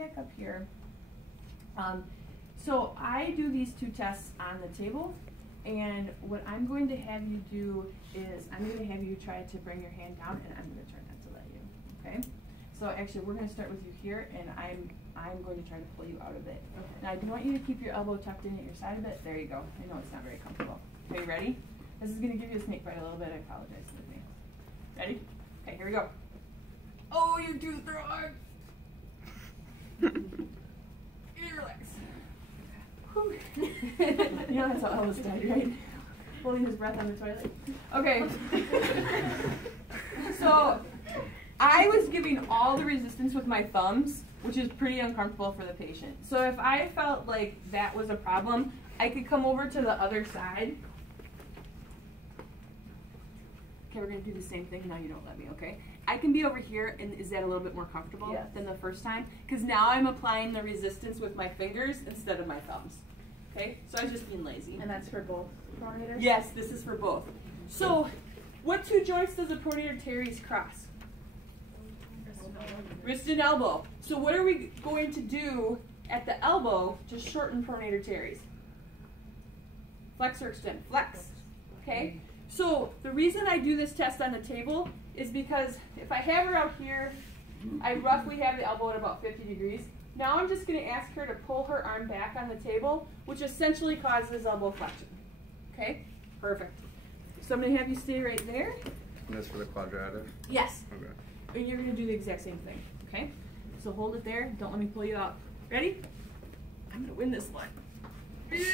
back up here. So I do these two tests on the table, and what I'm going to have you do is I'm going to have you try to bring your hand down, and I'm going to try not to let you. Okay? So actually, we're going to start with you here, and I'm going to try to pull you out of it. Okay. Now I do want you to keep your elbow tucked in at your side a bit. There you go. I know it's not very comfortable. Okay, ready? This is going to give you a snake bite a little bit. I apologize with me. Ready? Okay, here we go. Oh, your tooth strong. Relax. You know that's how Elvis died, right? Holding his breath on the toilet. Okay. So I was giving all the resistance with my thumbs, which is pretty uncomfortable for the patient. So if I felt like that was a problem, I could come over to the other side. Okay, we're going to do the same thing. Now you don't let me, okay? I can be over here, and is that a little bit more comfortable than the first time? Because now I'm applying the resistance with my fingers instead of my thumbs. Okay, so I was just being lazy. And that's for both pronators? Yes, this is for both. So, what two joints does a pronator teres cross? Wrist and elbow. So what are we going to do at the elbow to shorten pronator teres? Flex or extend? Flex. Okay? So the reason I do this test on the table is because if I have her out here, I roughly have the elbow at about 50 degrees. Now I'm just going to ask her to pull her arm back on the table, which essentially causes elbow flexion. Okay? Perfect. So I'm going to have you stay right there. And that's for the quadratic? Yes. Okay. And you're going to do the exact same thing. Okay? So hold it there. Don't let me pull you out. Ready? I'm going to win this one. Yeah,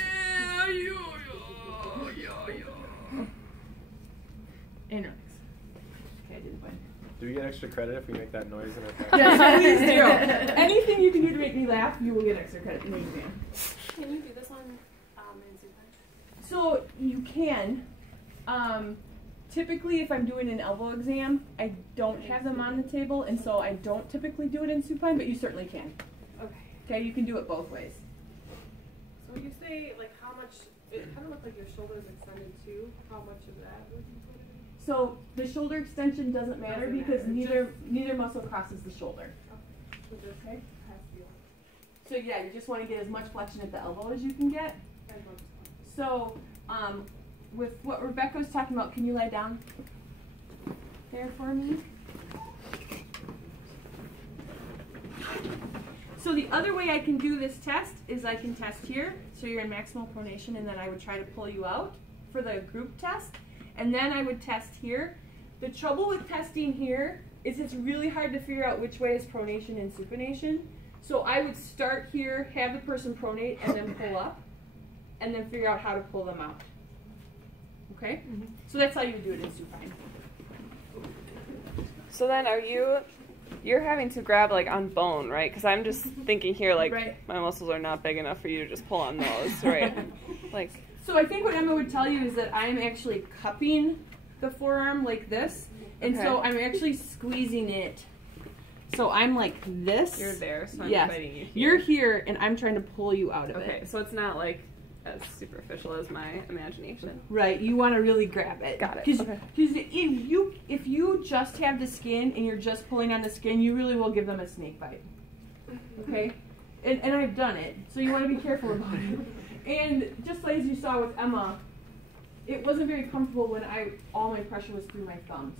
and relax. Okay, I didn't win. Do we get extra credit if we make that noise in our practice? Yes, please do. Anything you can do to make me laugh, you will get extra credit in the exam. Can you do this one in supine? So you can. Typically, if I'm doing an elbow exam, I don't have them on the table, and so I don't typically do it in supine, but you certainly can. Okay. Okay, you can do it both ways. So when you say, like, how much, it kind of looks like your shoulder is extended too. How much of that would you put in? So the shoulder extension doesn't matter because neither muscle crosses the shoulder. Okay. So yeah, you just want to get as much flexion at the elbow as you can get. So with what Rebecca was talking about, can you lie down there for me? So the other way I can do this test is I can test here, so you're in maximal pronation, and then I would try to pull you out for the group test. And then I would test here. The trouble with testing here is it's really hard to figure out which way is pronation and supination. So I would start here, have the person pronate, and then pull up, and then figure out how to pull them out. Okay? Mm-hmm. So that's how you do it in supine. So then you're having to grab like on bone, right? Because I'm just thinking here like my muscles are not big enough for you to just pull on those, right? Like. So I think what Emma would tell you is that I'm actually cupping the forearm like this, and so I'm actually squeezing it. So I'm like this. You're there, so I'm fighting you here. You're here, and I'm trying to pull you out of it. Okay, so it's not like as superficial as my imagination. Right, you want to really grab it. Got it. Because if you just have the skin and you're just pulling on the skin, you really will give them a snake bite. Okay? And I've done it, so you want to be careful about it. And just like as you saw with Emma, it wasn't very comfortable when all my pressure was through my thumbs.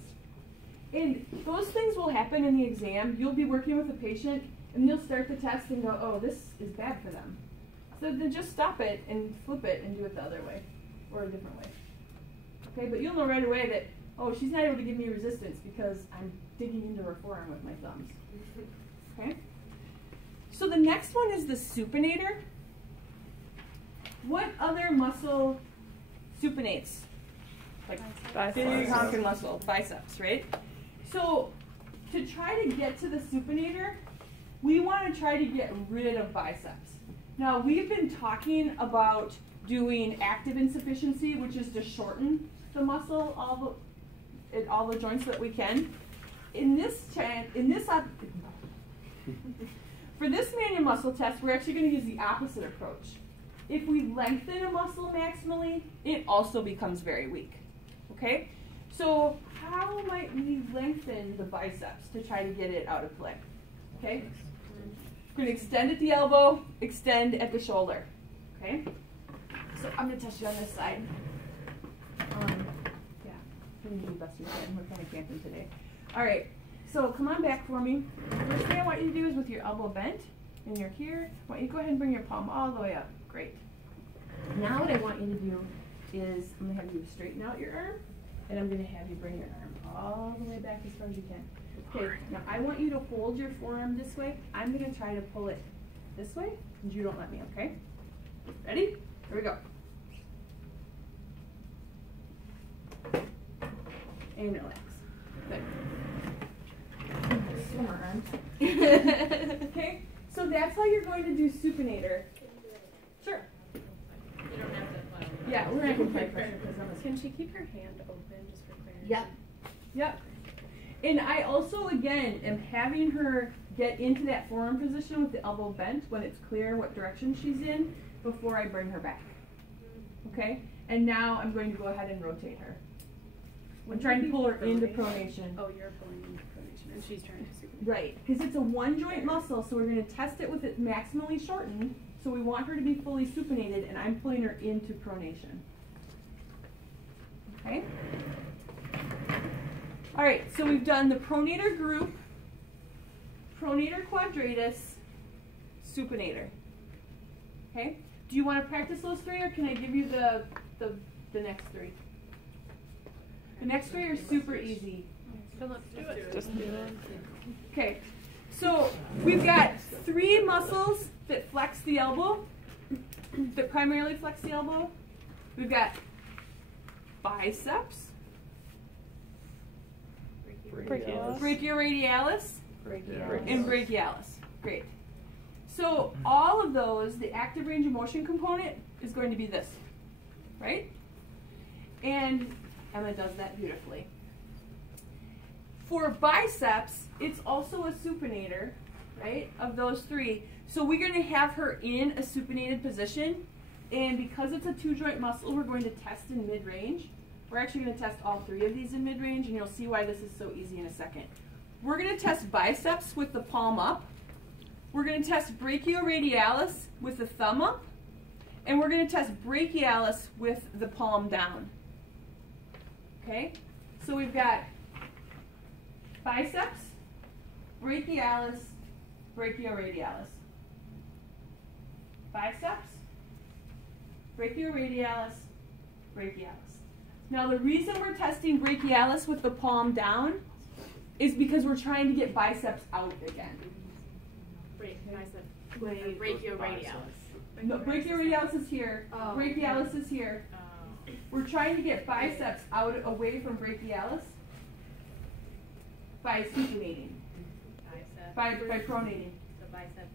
And those things will happen in the exam. You'll be working with a patient, and you'll start the test and go, oh, this is bad for them. So then just stop it and flip it and do it the other way, or a different way. Okay, but you'll know right away that, oh, she's not able to give me resistance because I'm digging into her forearm with my thumbs. Okay? So the next one is the supinator. What other muscle supinates? Like big honking muscle, biceps, right? So to try to get to the supinator, we want to try to get rid of biceps. Now we've been talking about doing active insufficiency, which is to shorten the muscle, all the joints that we can. For this manual muscle test, we're actually going to use the opposite approach. If we lengthen a muscle maximally, it also becomes very weak. Okay? So how might we lengthen the biceps to try to get it out of play? Okay? We're going to extend at the elbow, extend at the shoulder. Okay? So I'm going to test you on this side. Yeah, you're going to do the best you can. We're kind of camping today. All right, so come on back for me. First thing I want you to do is with your elbow bent, and you're here, I want you to go ahead and bring your palm all the way up. Great. Now what I want you to do is I'm going to have you straighten out your arm, and I'm going to have you bring your arm all the way back as far as you can. Okay, now I want you to hold your forearm this way. I'm going to try to pull it this way, and you don't let me, okay? Ready? Here we go. And relax. Good. Swimmer arms. Okay, so that's how you're going to do supinator. Sure. You don't have to apply. Yeah, we're not going to apply pressure because I'm a Can she keep her hand open just for clarity? Yep. Yep. And I also, again, am having her get into that forearm position with the elbow bent when it's clear what direction she's in before I bring her back. Okay? And now I'm going to go ahead and rotate her. I'm trying to pull her into pronation. Oh, you're pulling into pronation, and she's trying to supinate. Right, because it's a one joint muscle, so we're going to test it with it maximally shortened. So we want her to be fully supinated, and I'm pulling her into pronation. Okay? All right, so we've done the pronator group, pronator quadratus, supinator. Okay? Do you want to practice those three, or can I give you the next three? The next three are super easy. So let's do it. Just do it. Okay, so we've got three muscles that flex the elbow, that primarily flex the elbow. We've got biceps, brachioradialis, and brachialis. Great. So all of those, the active range of motion component is going to be this, right? And Emma does that beautifully. For biceps, it's also a supinator, right, of those three. So we're going to have her in a supinated position, and because it's a two-joint muscle, we're going to test in mid-range. We're actually going to test all three of these in mid-range, and you'll see why this is so easy in a second. We're going to test biceps with the palm up. We're going to test brachioradialis with the thumb up, and we're going to test brachialis with the palm down. Okay, so we've got biceps, brachialis, brachioradialis. Biceps, brachioradialis, brachialis. Now the reason we're testing brachialis with the palm down is because we're trying to get biceps out again. Brachioradialis. No, brachioradialis is here. Oh. Brachialis is here. Oh. We're trying to get biceps out away from brachialis by supinating, by pronating. The biceps.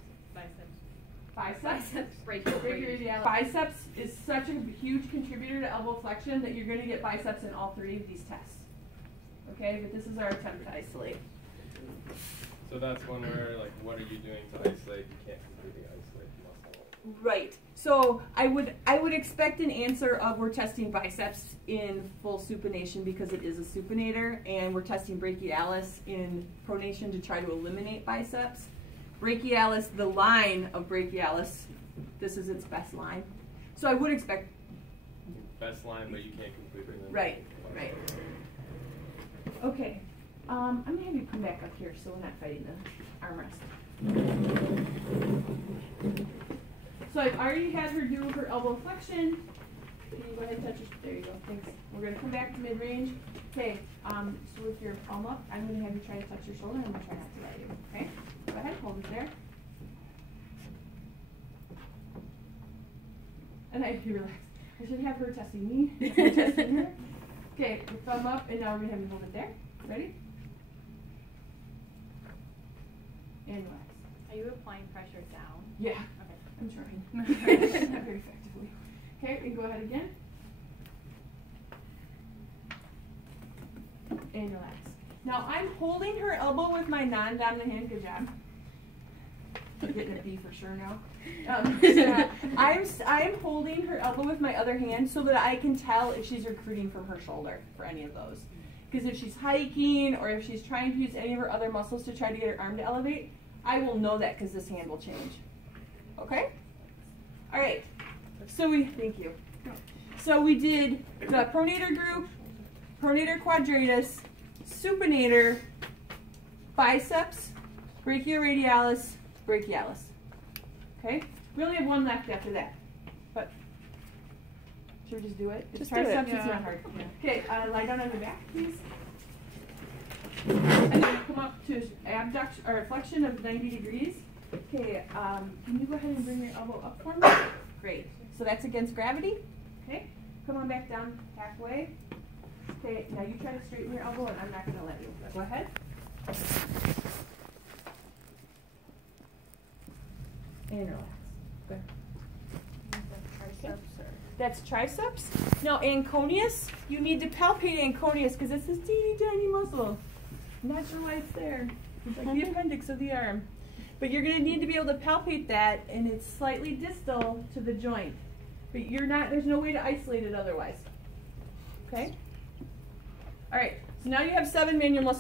Biceps. Brachioradialis. Biceps is such a huge contributor to elbow flexion that you're going to get biceps in all three of these tests. Okay, but this is our attempt to isolate. So that's one where, like, what are you doing to isolate? You can't completely isolate the muscle. Right. So I would expect an answer of we're testing biceps in full supination because it is a supinator, and we're testing brachialis in pronation to try to eliminate biceps. Brachialis, the line of brachialis, this is its best line. So I would expect Best line, but you can't completely eliminate. right, right. Okay. I'm going to have you come back up here so we're not fighting the armrest. So I've already had her do her elbow flexion. Can you go ahead and touch your, there you go, thanks. We're going to come back to mid-range. Okay, so with your palm up, I'm going to have you try to touch your shoulder, and I'm going to try not to let you, okay? Go ahead, hold it there. And I relax. I should have her testing me, testing her. Okay, your thumb up, and now we're going to have you hold it there. Ready? And relax. Are you applying pressure down? Yeah. Okay. I'm trying. Not very effectively. Okay, and go ahead again. And relax. Now I'm holding her elbow with my non-dominant hand. Good job. I'm getting a B for sure now. I'm holding her elbow with my other hand so that I can tell if she's recruiting from her shoulder for any of those. Because if she's hiking or if she's trying to use any of her other muscles to try to get her arm to elevate, I will know that because this hand will change. Okay? All right. So thank you. So we did the pronator group, pronator quadratus, supinator, biceps, brachioradialis, brachialis. Okay? We only have one left after that. But should we just do it? It's Just do it, triceps, yeah. it's not hard. Okay, lie down on your back, please. And then come up to abduction or flexion of 90 degrees. Okay, can you go ahead and bring your elbow up for me? Great. So that's against gravity. Okay, come on back down halfway. Okay, now you try to straighten your elbow and I'm not going to let you. Go ahead. And relax. Good. That's triceps. Now anconius, you need to palpate anconius because it's this teeny tiny muscle. I'm not sure why it's there. It's like the appendix of the arm. But you're going to need to be able to palpate that, and it's slightly distal to the joint. But there's no way to isolate it otherwise. Okay? All right, so now you have 7 manual muscles.